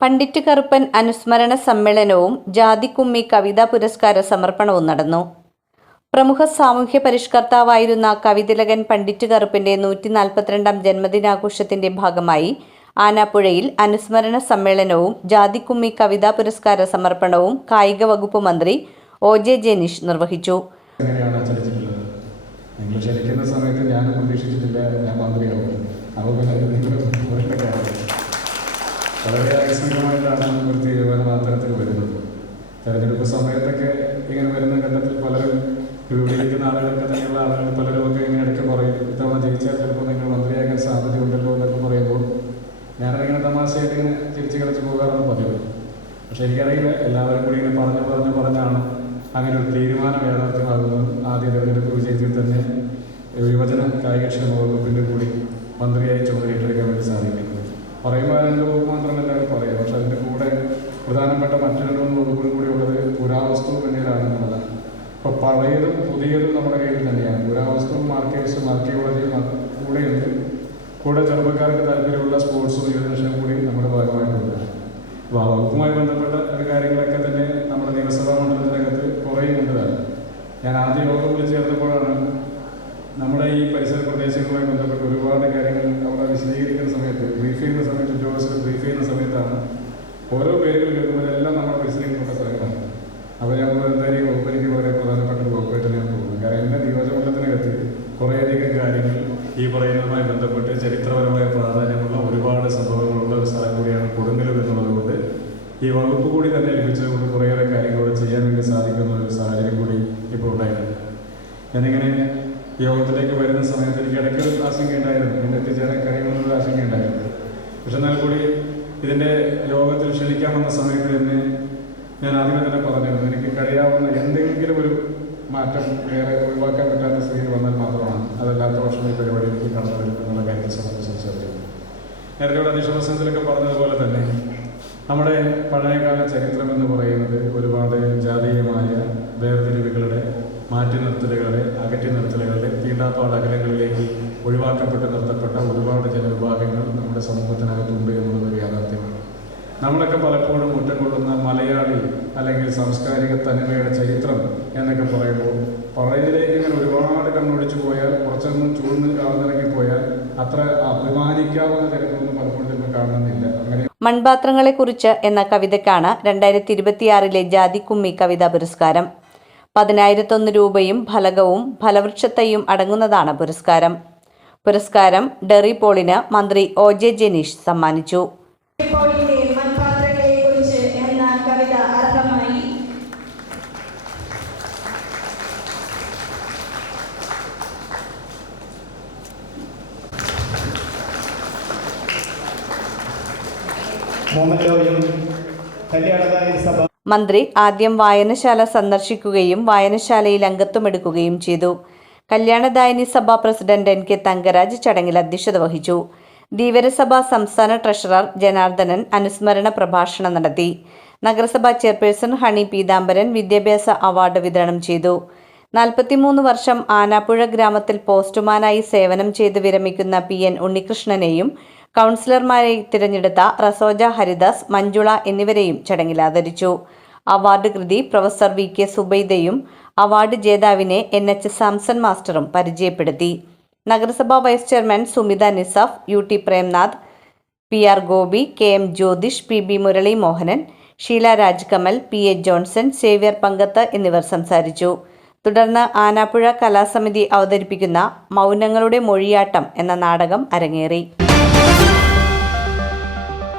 പണ്ഡിറ്റ് കറുപ്പൻ അനുസ്മരണ സമ്മേളനവും ജാതിക്കുമ്മി കവിതാ പുരസ്കാര സമർപ്പണവും നടന്നു. പ്രമുഖ സാമൂഹ്യ പരിഷ്കർത്താവായിരുന്ന കവിതിലകൻ പണ്ഡിറ്റ് കറുപ്പിന്റെ 142ാം ജന്മദിനാഘോഷത്തിന്റെ ഭാഗമായി ആനാപ്പുഴയിൽ അനുസ്മരണ സമ്മേളനവും ജാതിക്കുമ്മി കവിതാ പുരസ്കാര സമർപ്പണവും കായിക വകുപ്പ് മന്ത്രി OJ ജെനീഷ് നിർവഹിച്ചു. വളരെ ആകസ്മികമായിട്ടാണ് ഒരു തീരുമാനം അത്തരത്തിൽ വരുന്നത്. തെരഞ്ഞെടുപ്പ് സമയത്തൊക്കെ ഇങ്ങനെ വരുന്ന ഘട്ടത്തിൽ പലരും വിളിക്കുന്ന ആളുകളൊക്കെ തന്നെയുള്ള ആളുകൾ പലരുമൊക്കെ ഇങ്ങനെ ഇടയ്ക്ക് പറയും, ഇത്തവണ ജയിച്ചാൽ ചിലപ്പോൾ നിങ്ങൾ മന്ത്രിയാകാൻ സാധ്യതയുണ്ടല്ലോ എന്നൊക്കെ പറയുമ്പോൾ ഞാനതിങ്ങനെ തമാശയായിട്ട് ഇങ്ങനെ തിരിച്ച് കളിച്ച് പോകാറാണ് പതിവ്. പക്ഷെ എനിക്കറിയില്ല, എല്ലാവരും കൂടി ഇങ്ങനെ പറഞ്ഞാണ് അങ്ങനെ ഒരു തീരുമാനം യാഥാർത്ഥ്യമാകുന്നതും. ആദ്യ തെരഞ്ഞെടുപ്പ് വിജയത്തിൽ തന്നെ യുവജന കായികക്ഷേമ വകുപ്പിൻ്റെ കൂടി മന്ത്രിയായി ചുമതല ഏറ്റെടുക്കാൻ വേണ്ടി സാധിക്കുന്നത്. പറയുമ്പോൾ അതിൻ്റെ വകുപ്പ് മാത്രം എല്ലാവരും പറയാം. പക്ഷെ അതിൻ്റെ കൂടെ പ്രധാനപ്പെട്ട മറ്റു 2 വകുപ്പുകൾ കൂടി ഉള്ളത് പുരാവസ്തു പിന്നീടാണെന്നുള്ളതാണ്. ഇപ്പോൾ പഴയതും പുതിയതും നമ്മുടെ കയ്യിൽ തന്നെയാണ്. പുരാവസ്തുവും ആർക്കൈവ്സും ആർക്കിയോളജിയും കൂടെയുണ്ട്. കൂടെ ചെറുപ്പക്കാർക്ക് താല്പര്യമുള്ള സ്പോർട്സും യുവജനക്ഷേമം കൂടി നമ്മുടെ ഭാഗമായിട്ടുണ്ട്. അപ്പോൾ ആ വകുപ്പുമായി ബന്ധപ്പെട്ട കാര്യങ്ങളൊക്കെ തന്നെ നമ്മുടെ നിയമസഭാ മണ്ഡലത്തിനകത്ത് കുറയുന്നതാണ്. ഞാൻ ആദ്യ യോഗം വിളിച്ച് ചേർത്തപ്പോഴാണ് നമ്മുടെ ഈ പരിസര പ്രദേശങ്ങളുമായി ബന്ധപ്പെട്ട് ഒരുപാട് കാര്യങ്ങൾ അവിടെ വിശദീകരിക്കുന്ന സമയത്ത്, ബ്രീഫ് ചെയ്യുന്ന സമയത്ത്, ഉദ്യോഗസ്ഥർ ബ്രീഫ് ചെയ്യുന്ന സമയത്താണ് ഓരോ പേരുകൾ കേൾക്കുമ്പോൾ എല്ലാം നമ്മുടെ പരിസരങ്ങളിലുള്ള സ്ഥലങ്ങളാണ്. അപ്പോൾ ഞാൻ എന്തായാലും വകുപ്പിലേക്ക് വളരെ പ്രധാനപ്പെട്ട ഒരു വകുപ്പായിട്ട് ഞാൻ പോകുന്നത്. കാരണം എൻ്റെ നിയോജകമണ്ഡലത്തിനകത്ത് കുറേയധികം കാര്യങ്ങൾ ഈ പറയുന്നതുമായി ബന്ധപ്പെട്ട് ചരിത്രപരമായ പ്രാധാന്യമുള്ള ഒരുപാട് സംഭവങ്ങളുള്ള ഒരു സ്ഥലം കൂടിയാണ് കൊടുങ്ങല്ലൂർ എന്നുള്ളതുകൊണ്ട് ഈ വകുപ്പ് കൂടി തന്നെ ലഭിച്ചതുകൊണ്ട് കുറേയേറെ കാര്യങ്ങളോട് ചെയ്യാൻ വേണ്ടി സാധിക്കുന്ന ഒരു സാഹചര്യം കൂടി ഇപ്പോൾ ഉണ്ടായിട്ടുണ്ട്. ഞാനിങ്ങനെ യോഗത്തിലേക്ക് വരുന്ന സമയത്ത് എനിക്ക് ഇടയ്ക്കൊരു ആശങ്കയുണ്ടായിരുന്നു, ഇതിൻ്റെ എത്തിച്ചേരാൻ കഴിയുമെന്നൊരു ആശങ്കയുണ്ടായിരുന്നു. പക്ഷെ എന്നാൽ കൂടി ഇതിൻ്റെ യോഗത്തിൽ ക്ഷണിക്കാമെന്ന സമയത്ത് തന്നെ ഞാൻ ആദ്യമേ തന്നെ പറഞ്ഞിരുന്നു, എനിക്ക് കഴിയാവുന്ന എന്തെങ്കിലും ഒരു മാറ്റം വേറെ ഒഴിവാക്കാൻ പറ്റാത്ത സ്ഥിതിയിൽ വന്നാൽ മാത്രമാണ്, അതല്ലാത്ത വർഷം ഈ പരിപാടിയിലേക്ക് കടന്നു വരും എന്നുള്ള കാര്യത്തെ സംബന്ധിച്ച് സംസാരിക്കുന്നു. നേരത്തെ ഇവിടെ അധ്യക്ഷ പ്രസംഗത്തിലൊക്കെ പറഞ്ഞതുപോലെ തന്നെ നമ്മുടെ പഴയകാല ചരിത്രം എന്ന് പറയുന്നത് ഒരുപാട് ജാതീയമായ വേർതിരിവുകളുടെ, മാറ്റി നിർത്തലുകളുടെ, അകറ്റി നിർത്തലുകളുടെ, തീണ്ടാപ്പാട് അകലങ്ങളിലേക്ക് ഒഴിവാക്കപ്പെട്ട് നിർത്തപ്പെട്ട ഒരുപാട് ജനവിഭാഗങ്ങൾ നമ്മുടെ സമൂഹത്തിനകത്തുണ്ട് എന്നുള്ളതൊരു യാഥാർത്ഥ്യമാണ്. നമ്മളൊക്കെ പലപ്പോഴും ഒറ്റക്കൊള്ളുന്ന മലയാളി അല്ലെങ്കിൽ സാംസ്കാരിക തനിമയുടെ ചരിത്രം എന്നൊക്കെ പറയുമ്പോൾ പഴയതിലേക്ക് ഇങ്ങനെ ഒരുപാട് കണ്ണൊടിച്ചു പോയാൽ, കുറച്ചൊന്നും ചൂഴ്ന്ന് കാർന്നിറങ്ങിപ്പോയാൽ അത്ര അഭിമാനിക്കാവുന്ന തരത്തിലൊന്നും പലപ്പോഴും ചിലപ്പോൾ കാണുന്നില്ല. അങ്ങനെ മൺപാത്രങ്ങളെക്കുറിച്ച് എന്ന കവിതയ്ക്കാണ് 2026 ജാതിക്കുമ്മി കവിതാ പുരസ്കാരം. 10,001 രൂപയും ഫലകവും ഫലവൃക്ഷത്തൈയും അടങ്ങുന്നതാണ് പുരസ്കാരം. പുരസ്കാരം ഡെറി പോളിന് മന്ത്രി OJ ജെനീഷ് സമ്മാനിച്ചു. മന്ത്രി ആദ്യം വായനശാല സന്ദർശിക്കുകയും വായനശാലയിൽ അംഗത്വമെടുക്കുകയും ചെയ്തു. കല്യാണദായിനി സഭ പ്രസിഡന്റ് NK തങ്കരാജ് ചടങ്ങിൽ അധ്യക്ഷത വഹിച്ചു. ധീവരസഭ സംസ്ഥാന ട്രഷറർ ജനാർദ്ദനൻ അനുസ്മരണ പ്രഭാഷണം നടത്തി. നഗരസഭാ ചെയർപേഴ്സൺ ഹണി പീതാംബരൻ വിദ്യാഭ്യാസ അവാർഡ് വിതരണം ചെയ്തു. 43 വർഷം ആനാപ്പുഴ ഗ്രാമത്തിൽ പോസ്റ്റുമാനായി സേവനം ചെയ്ത് വിരമിക്കുന്ന PN ഉണ്ണികൃഷ്ണനെയും കൗൺസിലർമാരായി തിരഞ്ഞെടുത്ത റസോജ ഹരിദാസ്, മഞ്ജുള എന്നിവരെയും ചടങ്ങിൽ ആദരിച്ചു. അവാർഡ് കൃതി പ്രൊഫസർ VK സുബൈദയും അവാർഡ് ജേതാവിനെ NH സാംസൺ മാസ്റ്ററും പരിചയപ്പെടുത്തി. നഗരസഭാ vice chairman Sumitha Nisaf, UT Premnath, PR Gopi, KM Jyothish, PB Murali Mohanan, Sheela Rajkamal, PA Johnson, Xavier Pankath എന്നിവർ സംസാരിച്ചു. തുടർന്ന് ആനാപ്പുഴ കലാസമിതി അവതരിപ്പിക്കുന്ന മൗനങ്ങളുടെ മൊഴിയാട്ടം എന്ന നാടകം അരങ്ങേറി.